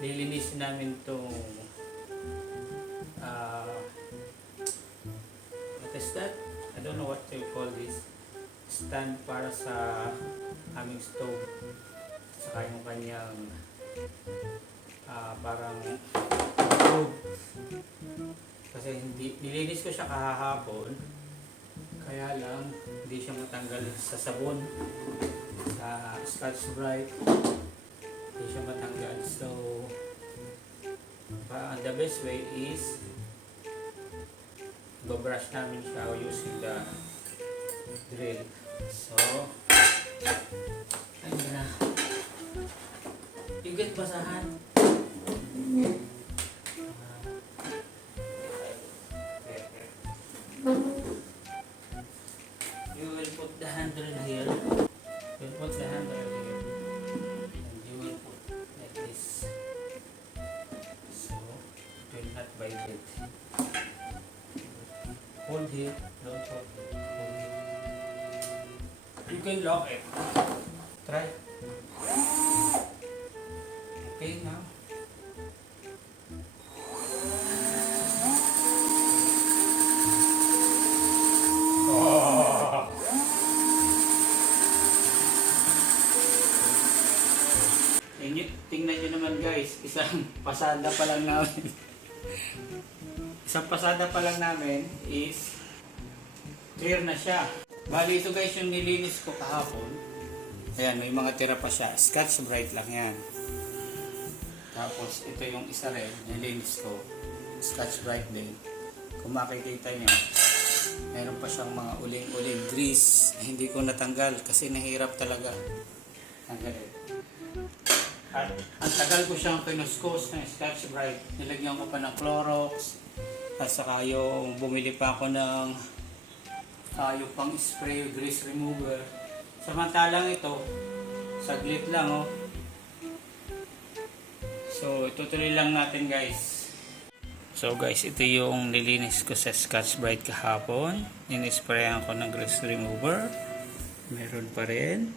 Lilinis namin itong uh, what is that? I don't know what to call this. Stand para sa aming stove. Saka yung kanyang ah, parang tube. Kasi hindi, nilinis ko siya kahahapon. Kaya lang, hindi siya matanggal sa sabon. Sa Scotch Brite. Siya matanggal. So, pa, the best way is babrush namin siya using the drill. So, ayun na. You get basahan. You will put the handle here. Hold. Don't hold it. You can lock it. Try. Okay now. Tingnan nyo naman guys, isang pasada pa lang namin. isang pasada pa lang namin is clear na siya. Bali ito guys yung nilinis ko kahapon. Ayan, may mga tira pa siya. Scotch Brite lang yan. Tapos ito yung isa rin, nilinis ko. Scotch Brite din. Kung makikita nyo, meron pa siyang mga uling-uling grease hindi ko natanggal kasi nahirap talaga. Tanggalin. At ang tagal ko siyang kinuskos ng Scotch Brite. Nilagyan ko pa ng Clorox. At saka yung bumili pa ako ng yung pang spray grease remover. Samantalang ito, saglit lang oh. So itutuloy lang natin guys. So guys, ito yung nilinis ko sa Scotch Brite kahapon. Inisprayan ko ng grease remover. Meron pa rin.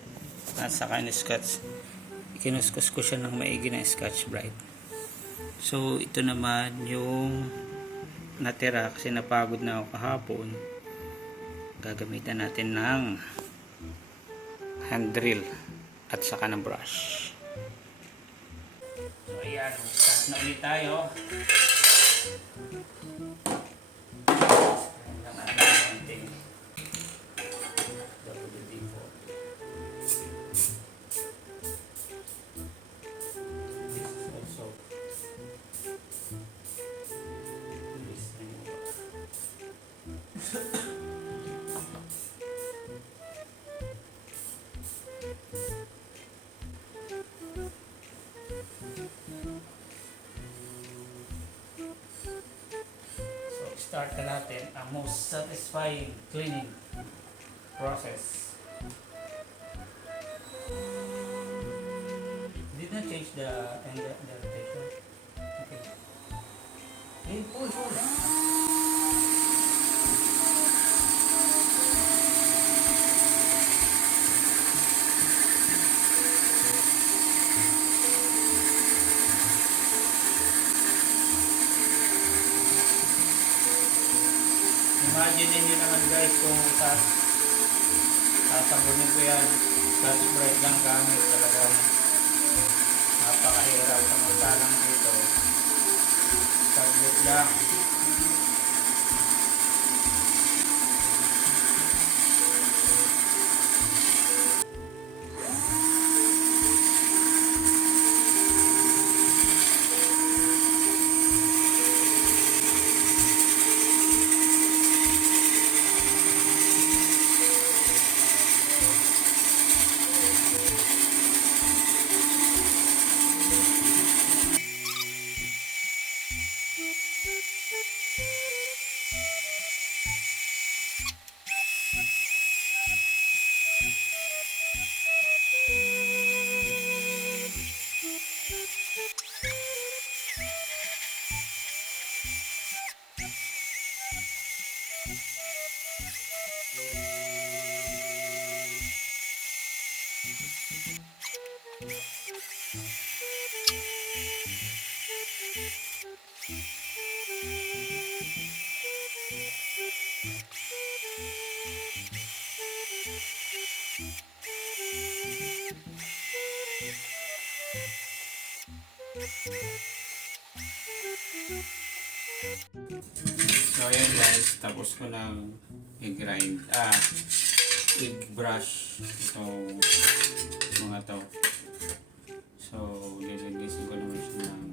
At saka ni Scotch kinuskus ko siya ng maigi na Scotch Brite. So, ito naman yung natira kasi napagod na ako kahapon. Gagamitan natin ng hand drill at saka ng brush. So, ayan. Start na ulit tayo. Ayan lang start na natin ang most satisfying cleaning process. Did not change the and the, the rotation. Okay. Hey, pull, pull. Imagine niyo naman guys kung sa sasabunin ko yan Scotch Brite lang gamit talagang napakahirap samantalang dito. Saglit lang tapos ko ng i-grind, ah, i-brush itong mga to. So, lilinisin ko naman siya ng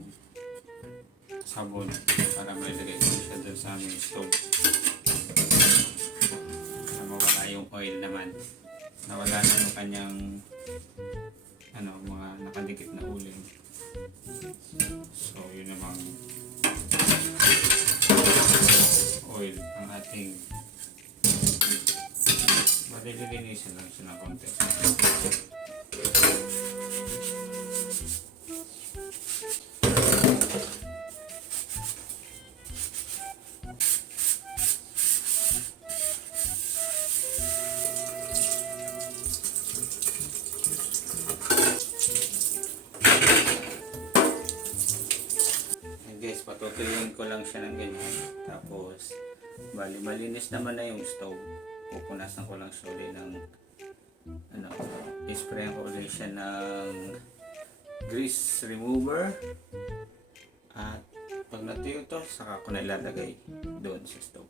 sabon para mailagay ko siya doon sa aming stove. Para mawala yung oil naman. Nawala na yung kanyang ano, mga nakadikit na uling. So, yun namang oil ang ating malilinisan lang siya ng konti. Patutuluin ko lang siya ng ganyan. Tapos, bali, malinis naman na yung stove. Pupunasan ko lang siya ng ano, isprayan ko ulit siya ng grease remover. At pag natuyo to, saka ko na ilalagay doon sa stove.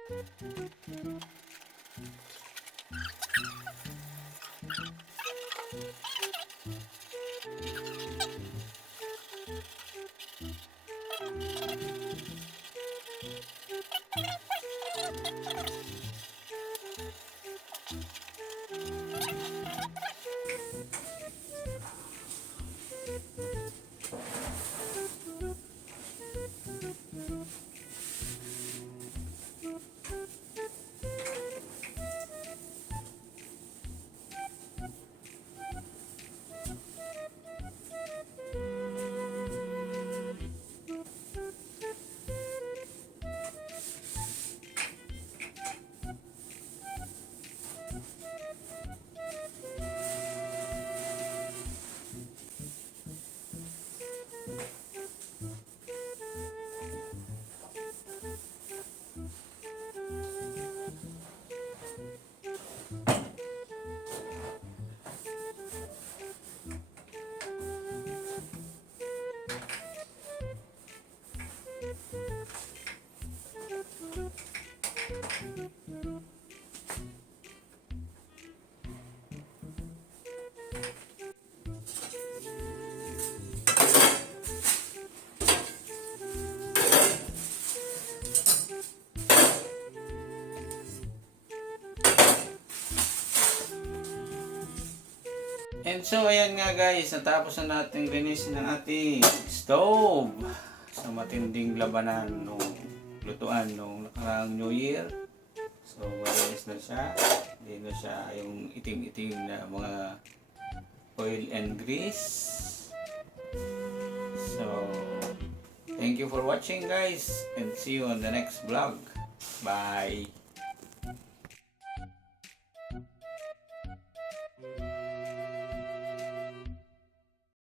Música And so, ayan nga guys, natapos na natin linisin ng ating stove sa matinding labanan nung lutuan nung nakaraang New Year. So, malinis na siya. Hindi na siya yung itim-itim na mga oil and grease. So, thank you for watching guys and see you on the next vlog. Bye!